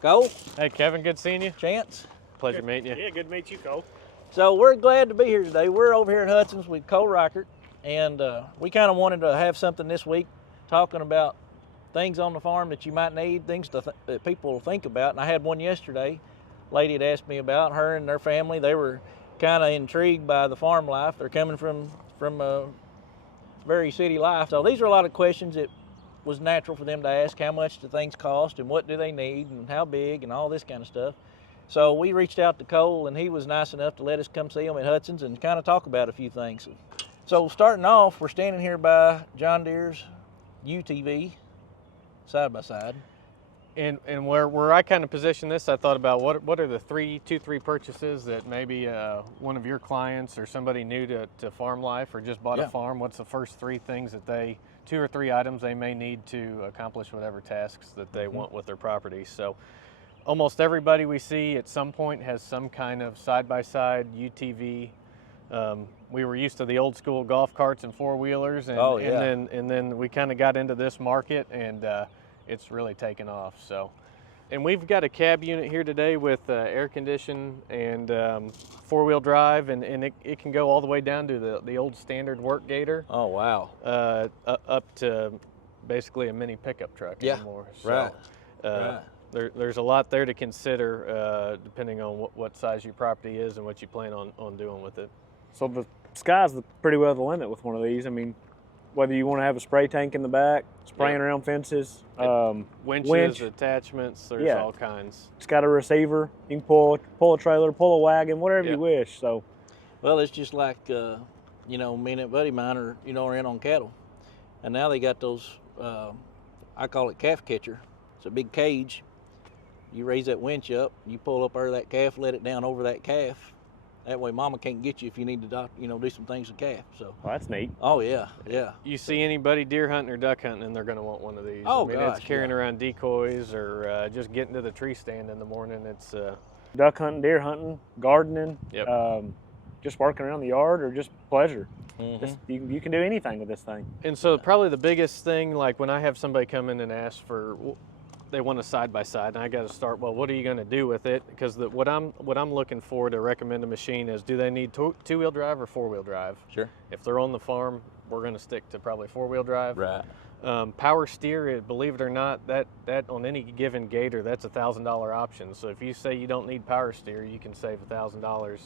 Cole, Hey, Kevin, good seeing you. Chance. Pleasure meeting you. Yeah, good to meet you, Cole. So we're glad to be here today. We're over here at Huston's with Cole Reichert, and we kind of wanted to have something this week talking about things on the farm that you might need, things that people think about. And I had one yesterday. Lady had asked me about her and their family. They were kind of intrigued by the farm life. They're coming from a very city life. So these are a lot of questions that was natural for them to ask. How much do things cost, and what do they need, and how big, and all this kind of stuff. So we reached out to Cole, and he was nice enough to let us come see him at Hudson's and kind of talk about a few things. So starting off, we're standing here by John Deere's UTV side by side. And where I kind of position this, I thought about what are the two, three purchases that maybe one of your clients or somebody new to farm life or just bought a farm. What's the first three things that two or three items they may need to accomplish whatever tasks that they want with their property. So almost everybody we see at some point has some kind of side-by-side UTV. We were used to the old school golf carts and four-wheelers, and then we kind of got into this market, and it's really taken off. So, and we've got a cab unit here today with air condition and four-wheel drive, and it can go all the way down to the old standard work gator. Oh, wow. Up to basically a mini pickup truck anymore. So, right. There's a lot there to consider depending on what size your property is and what you plan on doing with it. So the sky's pretty well the limit with one of these. I mean, whether you want to have a spray tank in the back, spraying around fences, winches, attachments, there's all kinds. It's got a receiver. You can pull a trailer, pull a wagon, whatever you wish. So, well, it's just like me and that buddy of mine are in on cattle, and now they got those. I call it calf catcher. It's a big cage. You raise that winch up, you pull up over that calf, let it down over that calf. That way mama can't get you if you need to do some things with calf. So that's neat. Oh yeah. You see anybody deer hunting or duck hunting and they're going to want one of these. Oh, I mean, it's carrying around decoys or just getting to the tree stand in the morning. It's duck hunting, deer hunting, gardening, just working around the yard, or just pleasure. You can do anything with this thing. And so probably the biggest thing, like when I have somebody come in and ask they want a side-by-side, and I got to start, well, what are you going to do with it? Because what I'm looking for to recommend a machine is, do they need two-wheel drive or four-wheel drive? Sure. If they're on the farm, we're going to stick to probably four-wheel drive. Right. Power steer, believe it or not, that on any given gator, that's a $1,000 option. So if you say you don't need power steer, you can save $1,000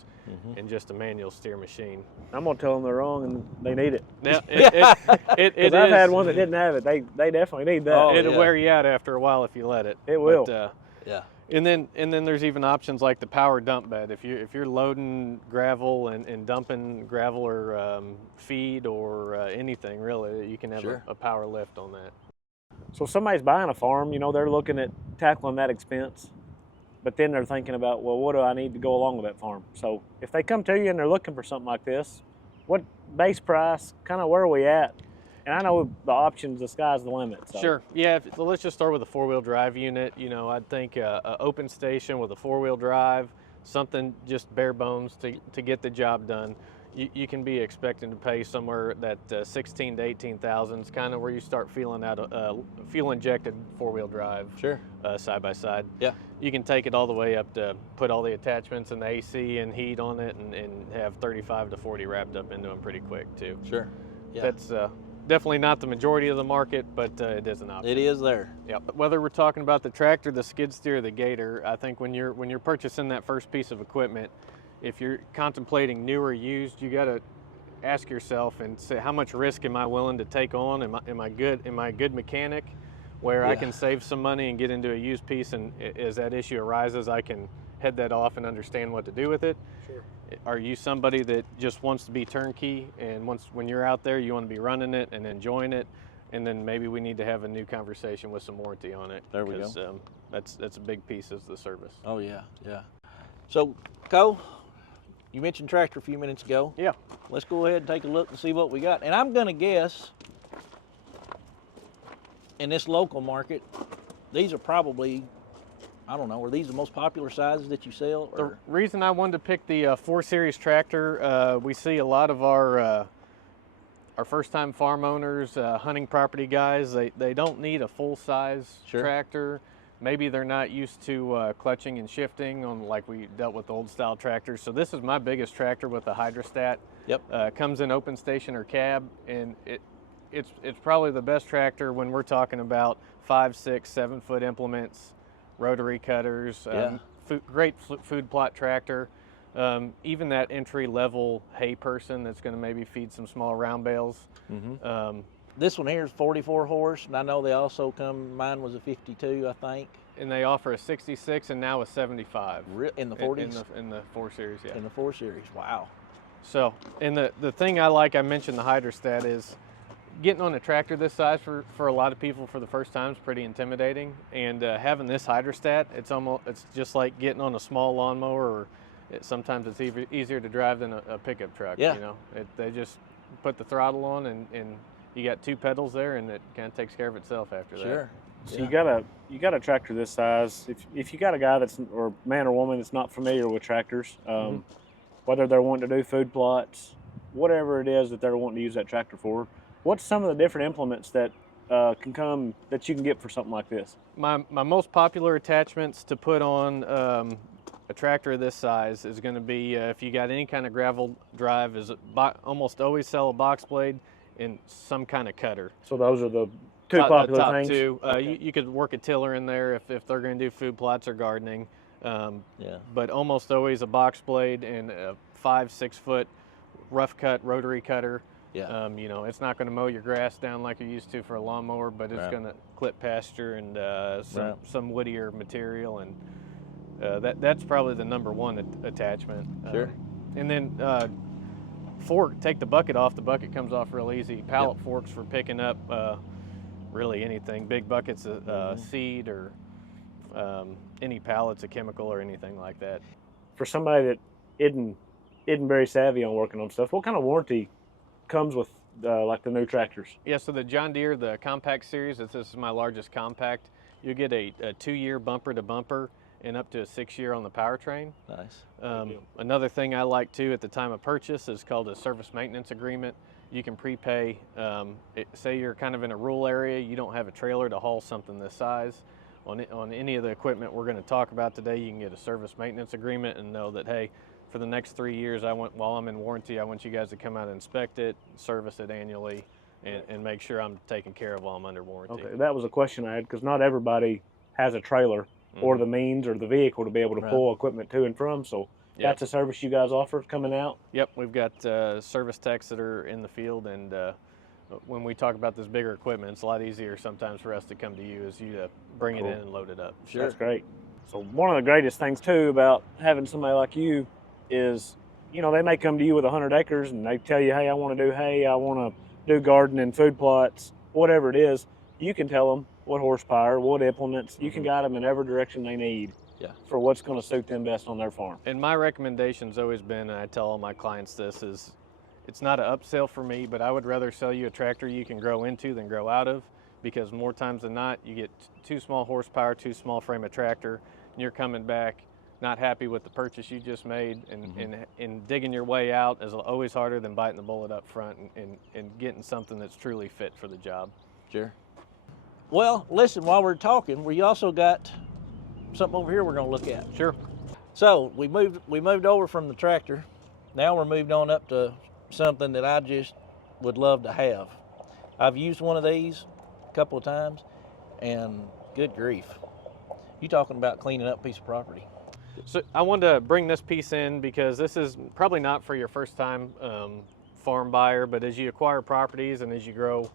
in just a manual steer machine. I'm gonna tell them they're wrong and they need it. Now, I've had one that didn't have it. They definitely need that. It'll wear you out after a while if you let it. It will. But, And then there's even options like the power dump bed. If you're loading gravel and dumping gravel or feed or anything really, you can have a power lift on that. So if somebody's buying a farm, they're looking at tackling that expense, but then they're thinking about, well, what do I need to go along with that farm? So if they come to you and they're looking for something like this, what base price, kind of where are we at? And I know the options, the sky's the limit. So. Sure. Yeah. So let's just start with a four-wheel drive unit. I'd think an open station with a four-wheel drive, something just bare bones to get the job done. You can be expecting to pay somewhere that 16 to 18,000 is kind of where you start feeling out a fuel-injected four-wheel drive. Sure. Side by side. Yeah. You can take it all the way up to put all the attachments and the AC and heat on it, and have 35 to 40 wrapped up into them pretty quick too. Sure. Yeah. That's definitely not the majority of the market, but it is an option. It is there. Yep. Whether we're talking about the tractor, the skid steer, or the gator, I think when you're purchasing that first piece of equipment, if you're contemplating new or used, you got to ask yourself and say, how much risk am I willing to take on? Am I a good mechanic where I can save some money and get into a used piece, and as that issue arises, I can head that off and understand what to do with it? Sure. Are you somebody that just wants to be turnkey, and when you're out there, you want to be running it and enjoying it, and then maybe we need to have a new conversation with some warranty on it. There we go. That's a big piece of the service. Oh yeah. So, Cole, you mentioned tractor a few minutes ago. Yeah. Let's go ahead and take a look and see what we got. And I'm going to guess, in this local market, these are probably, I don't know, are these the most popular sizes that you sell? Or? The reason I wanted to pick the 4 Series tractor, we see a lot of our first-time farm owners, hunting property guys, they don't need a full-size tractor. maybe they're not used to clutching and shifting on like we dealt with old style tractors. So this is my biggest tractor with a hydrostat. Yep. Comes in open station or cab, and it's probably the best tractor when we're talking about 5, 6, 7 foot implements, rotary cutters, Yeah. great food plot tractor. Even that entry level hay person that's going to maybe feed some small round bales. This one here is 44 horse, and I know they also come, mine was a 52, I think. And they offer a 66 and now a 75. In the 40s? In the 4 Series, yeah. In the 4 Series, wow. So, and the thing I like, I mentioned the hydrostat, is getting on a tractor this size for a lot of people for the first time is pretty intimidating. And having this hydrostat, it's just like getting on a small lawnmower, or sometimes it's easier to drive than a pickup truck. Yeah. You know, they just put the throttle on and you got 2 pedals there, and it kind of takes care of itself after that. Sure. So Yeah. you got a tractor this size. If you got a guy or man or woman that's not familiar with tractors, whether they're wanting to do food plots, whatever it is that they're wanting to use that tractor for, what's some of the different implements that that you can get for something like this? My most popular attachments to put on a tractor of this size is going to be, if you got any kind of gravel drive, is almost always sell a box blade and some kind of cutter. So those are the two The popular top things. two. Okay. You could work a tiller in there if they're going to do food plots or gardening. Yeah. But almost always a box blade and a 5, 6 foot rough cut rotary cutter. Yeah. You know, it's not going to mow your grass down like you're used to for a lawnmower, but it's Right. going to clip pasture and Right. some woodier material, and that's probably the number one attachment. Sure. And then fork, take the bucket off. The bucket comes off real easy. Pallet forks for picking up really anything. Big buckets of seed or any pallets of chemical or anything like that. For somebody that isn't very savvy on working on stuff, what kind of warranty comes with like the new tractors? Yeah, so the John Deere, the compact series, this is my largest compact. You get a 2-year bumper to bumper and up to a 6-year on the powertrain. Nice. Another thing I like too at the time of purchase is called a service maintenance agreement. You can prepay, say you're kind of in a rural area, you don't have a trailer to haul something this size. On any of the equipment we're going to talk about today, you can get a service maintenance agreement and know that, hey, for the next 3 years, while I'm in warranty, I want you guys to come out and inspect it, service it annually, and make sure I'm taken care of while I'm under warranty. Okay, that was a question I had, because not everybody has a trailer or the means or the vehicle to be able to pull equipment to and from. So that's a service you guys offer coming out? Yep, we've got service techs that are in the field, and when we talk about this bigger equipment, it's a lot easier sometimes for us to come to you as you to bring it in and load it up. Sure. That's great. So one of the greatest things too about having somebody like you is, you know, they may come to you with 100 acres and they tell you, hey, I want to do hay, I want to do gardening, food plots, whatever it is. You can tell them what horsepower, what implements. You can guide them in every direction they need for what's going to suit them best on their farm. And my recommendation's always been, and I tell all my clients this, is it's not an upsell for me, but I would rather sell you a tractor you can grow into than grow out of, because more times than not, you get too small horsepower, too small frame of tractor, and you're coming back not happy with the purchase you just made, and digging your way out is always harder than biting the bullet up front and getting something that's truly fit for the job. Sure. Well, listen, while we're talking, we also got something over here we're going to look at. Sure. So we moved over from the tractor. Now we're moved on up to something that I just would love to have. I've used one of these a couple of times, and good grief. You talking about cleaning up a piece of property. So I wanted to bring this piece in because this is probably not for your first time farm buyer, but as you acquire properties and as you grow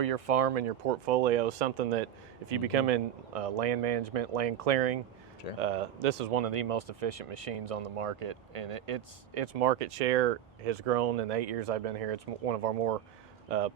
your farm and your portfolio, something that if you become in land management, land clearing, this is one of the most efficient machines on the market, and its market share has grown in the 8 years I've been here. It's one of our more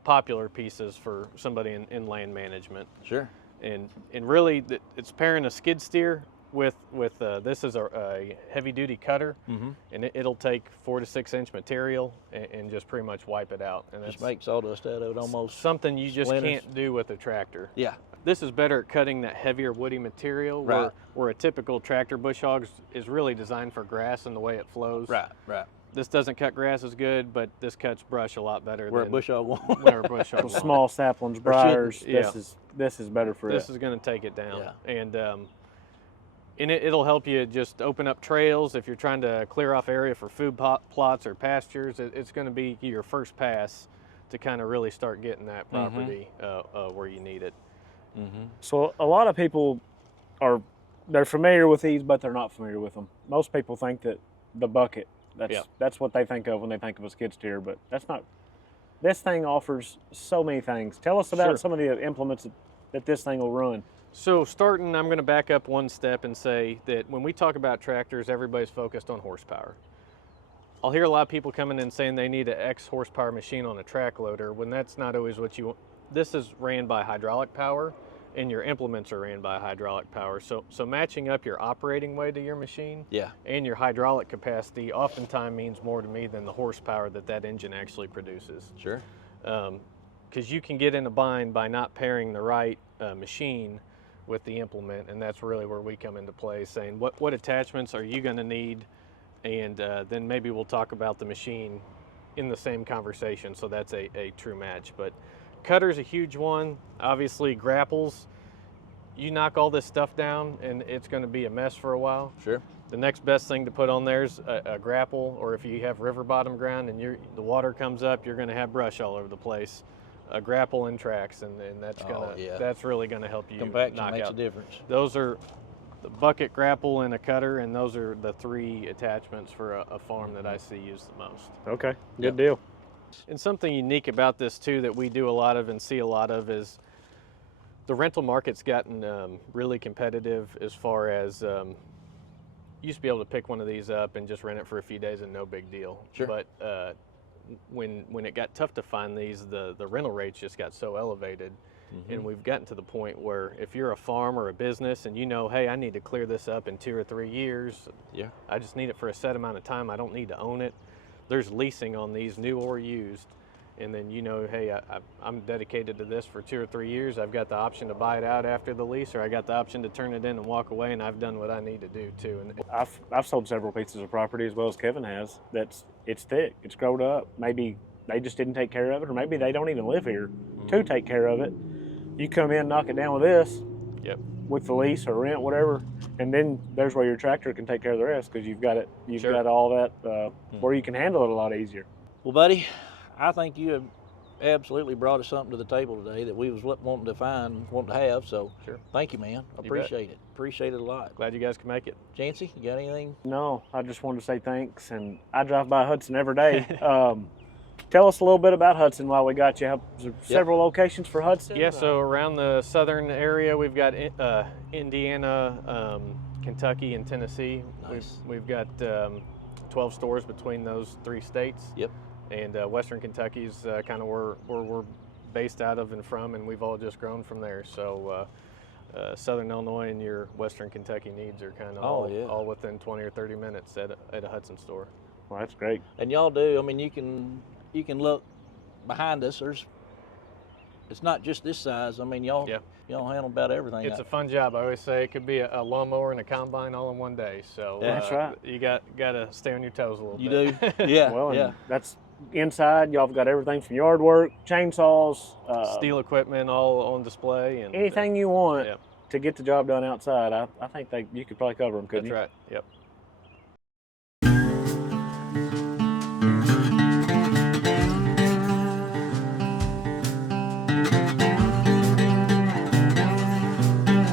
popular pieces for somebody in land management. Sure. And really, it's pairing a skid steer with this is a heavy duty cutter, and it'll take 4 to 6 inch material and just pretty much wipe it out. And Just make sawdust out of it almost. something you just splinters. can't do with a tractor. Yeah. This is better at cutting that heavier woody material, Right. where a typical tractor bush hog is really designed for grass and the way it flows. Right. this doesn't cut grass as good, but this cuts brush a lot better Where a than bush hog won't. where a bush hog won't. Small saplings, briars. Yeah. This is better for This it. is going to take it down. Yeah. And it'll help you just open up trails if you're trying to clear off area for food plots or pastures. It's going to be your first pass to kind of really start getting that property where you need it. So a lot of people they're familiar with these, but they're not familiar with them. Most people think that the bucket, that's what they think of when they think of a skid steer, but that's not. This thing offers so many things. Tell us about some of the implements that this thing will run. So starting, I'm going to back up one step and say that when we talk about tractors, everybody's focused on horsepower. I'll hear a lot of people coming in saying they need an X horsepower machine on a track loader when that's not always what you want. This is ran by hydraulic power, and your implements are ran by hydraulic power. So matching up your operating weight of your machine and your hydraulic capacity oftentimes means more to me than the horsepower that engine actually produces. Sure. Because you can get in a bind by not pairing the right machine with the implement, and that's really where we come into play, saying what attachments are you going to need, and then maybe we'll talk about the machine in the same conversation, so that's a true match. But cutter's a huge one. Obviously grapples, you knock all this stuff down and it's going to be a mess for a while. Sure. The next best thing to put on there is a grapple, or if you have river bottom ground and the water comes up, you're going to have brush all over the place. A grapple and tracks, and that's that's really going to help you Compaction knock makes out. a difference. Those are the bucket, grapple, and a cutter, and those are the three attachments for a farm that I see used the most. Okay, good deal. And something unique about this too that we do a lot of and see a lot of is the rental market's gotten really competitive as far as you used to be able to pick one of these up and just rent it for a few days and no big deal. Sure. But when it got tough to find these, the rental rates just got so elevated. And we've gotten to the point where if you're a farm or a business and you know, hey, I need to clear this up in 2 or 3 years, I just need it for a set amount of time, I don't need to own it. There's leasing on these, new or used, and then you know, hey, I'm dedicated to this for 2 or 3 years. I've got the option to buy it out after the lease, or I got the option to turn it in and walk away, and I've done what I need to do too. And I've sold several pieces of property as well as Kevin has. It's thick, it's growed up. Maybe they just didn't take care of it, or maybe they don't even live here to take care of it. You come in, knock it down with this, with the lease or rent, whatever, and then there's where your tractor can take care of the rest because you've got it. You've got all that where you can handle it a lot easier. Well, buddy, I think you have absolutely brought us something to the table today that we was wanting to find, wanting to have. So, thank you, man. I appreciate it. Appreciate it a lot. Glad you guys can make it. Jancy, you got anything? No, I just wanted to say thanks, and I drive by Hudson every day. Tell us a little bit about Hudson while we got you. Several locations for Hudson? Yeah, so around the southern area, we've got Indiana, Kentucky, and Tennessee. Nice. We've got 12 stores between those 3 states. Yep. And Western Kentucky's kind of where we're based out of and from, and we've all just grown from there. So Southern Illinois and your Western Kentucky needs are kind of all within 20 or 30 minutes at a Hudson store. Well, that's great. And y'all do. I mean, you can look behind us. It's not just this size. I mean, y'all handle about everything. It's a fun job. I always say it could be a lawnmower and a combine all in one day. So that's right. You got to stay on your toes a little bit. You do. Yeah. Well, that's inside. Y'all have got everything from yard work, chainsaws, steel equipment all on display, and anything you want to get the job done outside. I think you could probably cover them, couldn't you? That's right. Yep.